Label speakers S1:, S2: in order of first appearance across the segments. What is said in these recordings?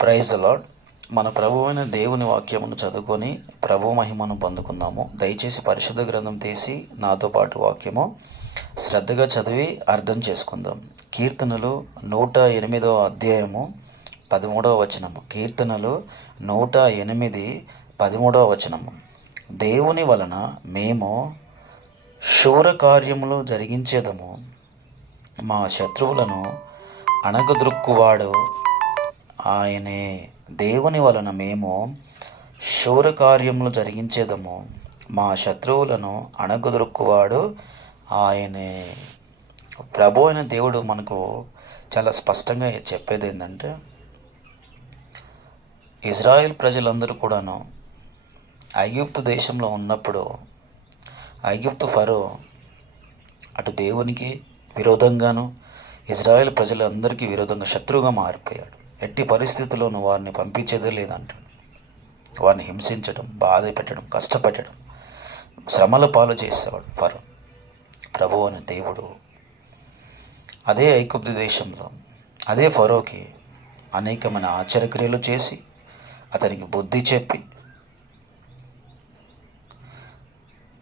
S1: Praise lord మన ప్రభు అయిన దేవుని వాక్యమును చదువుకొని ప్రభు మహిమను పొందుకుందాము. దయచేసి పరిశుద్ధ గ్రంథం తీసి నాతో పాటు వాక్యము శ్రద్ధగా చదివి అర్థం చేసుకుందాం. కీర్తనలు నూట ఎనిమిదవ అధ్యాయము పదమూడవ వచనము. కీర్తనలు నూట ఎనిమిది పదమూడవ వచనము. దేవుని వలన మేము శూర కార్యములు జరిగించేదము. మా శత్రువులను అణగదృక్కువాడు ఆయనే. దేవుని వలన మేము శూర కార్యములు జరిగించేదము. మా శత్రువులను అణగదొరుక్కువాడు ఆయనే. ప్రభు అయిన దేవుడు మనకు చాలా స్పష్టంగా చెప్పేది ఏంటంటే ఇజ్రాయెల్ ప్రజలందరూ కూడాను ఐగుప్తు దేశంలో ఉన్నప్పుడు ఐగుప్తు ఫరో అటు దేవునికి విరోధంగాను ఇజ్రాయెల్ ప్రజలందరికీ విరోధంగా శత్రువుగా మారిపోయాడు. ఎట్టి పరిస్థితుల్లోనూ వారిని పంపించేదే లేదంటాడు. వారిని హింసించడం బాధ పెట్టడం కష్టపెట్టడం శ్రమల పాలు చేసేవాడు ఫరో. ప్రభు అని దేవుడు అదే ఐకుప్తి దేశంలో అదే ఫరోకి అనేకమైన ఆశ్చర్యక్రియలు చేసి అతనికి బుద్ధి చెప్పి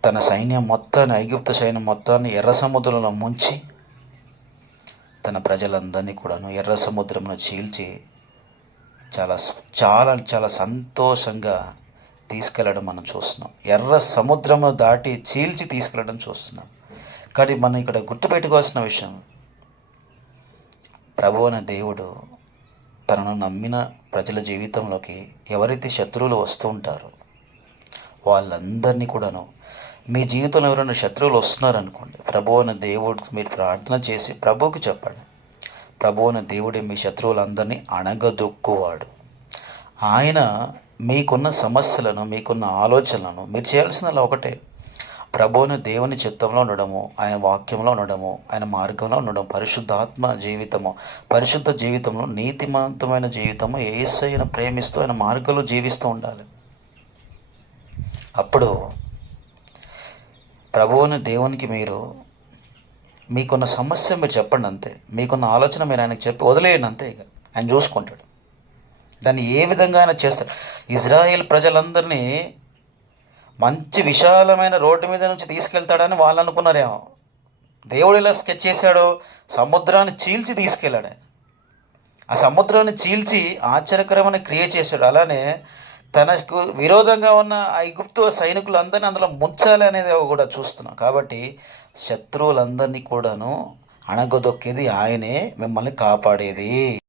S1: తన సైన్యం మొత్తాన్ని ఐగుప్త సైన్యం మొత్తాన్ని ఎర్ర సముద్రంలో ముంచి తన ప్రజలందరినీ కూడాను ఎర్ర సముద్రంలో చీల్చి చాలా చాలా చాలా సంతోషంగా తీసుకెళ్ళడం మనం చూస్తున్నాం. ఎర్ర సముద్రమును దాటి చీల్చి తీసుకెళ్ళడం చూస్తున్నాం. కానీ మనం ఇక్కడ గుర్తుపెట్టుకోవాల్సిన విషయం ప్రభు అనే దేవుడు తనను నమ్మిన ప్రజల జీవితంలోకి ఎవరైతే శత్రువులు వస్తూ ఉంటారో వాళ్ళందరినీ కూడాను మీ జీవితంలో ఎవరైనా శత్రువులు వస్తున్నారనుకోండి ప్రభు అని దేవుడికి మీరు ప్రార్థన చేసి ప్రభువుకి చెప్పండి. ప్రభు అని దేవుడే మీ శత్రువులందరినీ అణగదొక్కువాడు. ఆయన మీకున్న సమస్యలను మీకున్న ఆలోచనలను మీరు చేయాల్సిన ఒకటే. ప్రభువుని దేవుని చిత్తంలో ఉండడము ఆయన వాక్యంలో ఉండడము ఆయన మార్గంలో ఉండడం పరిశుద్ధాత్మ జీవితము పరిశుద్ధ జీవితంలో నీతిమంతమైన జీవితము ఏసైన ప్రేమిస్తూ ఆయన మార్గంలో జీవిస్తూ ఉండాలి. అప్పుడు ప్రభువుని దేవునికి మీరు మీకున్న సమస్య మీరు చెప్పండి అంతే. మీకున్న ఆలోచన మీరు ఆయనకు చెప్పి వదిలేయండి అంతే ఇక. ఆయన చూసుకుంటాడు. దాన్ని ఏ విధంగా ఆయన చేస్తాడు. ఇజ్రాయెల్ ప్రజలందరినీ మంచి విశాలమైన రోడ్డు మీద నుంచి తీసుకెళ్తాడని వాళ్ళు అనుకున్నారేమో. దేవుడు ఇలా స్కెచ్ చేశాడో సముద్రాన్ని చీల్చి తీసుకెళ్ళాడు ఆ సముద్రాన్ని చీల్చి ఆశ్చర్యకరమైన క్రియ చేశాడు. అలానే తనకు విరోధంగా ఉన్న ఐగుప్తు సైనికులందరినీ అందులో ముంచాలి అనేది కూడా చూస్తున్నాం. కాబట్టి శత్రువులందరినీ కూడాను అణగదొక్కేది ఆయనే మిమ్మల్ని కాపాడేది.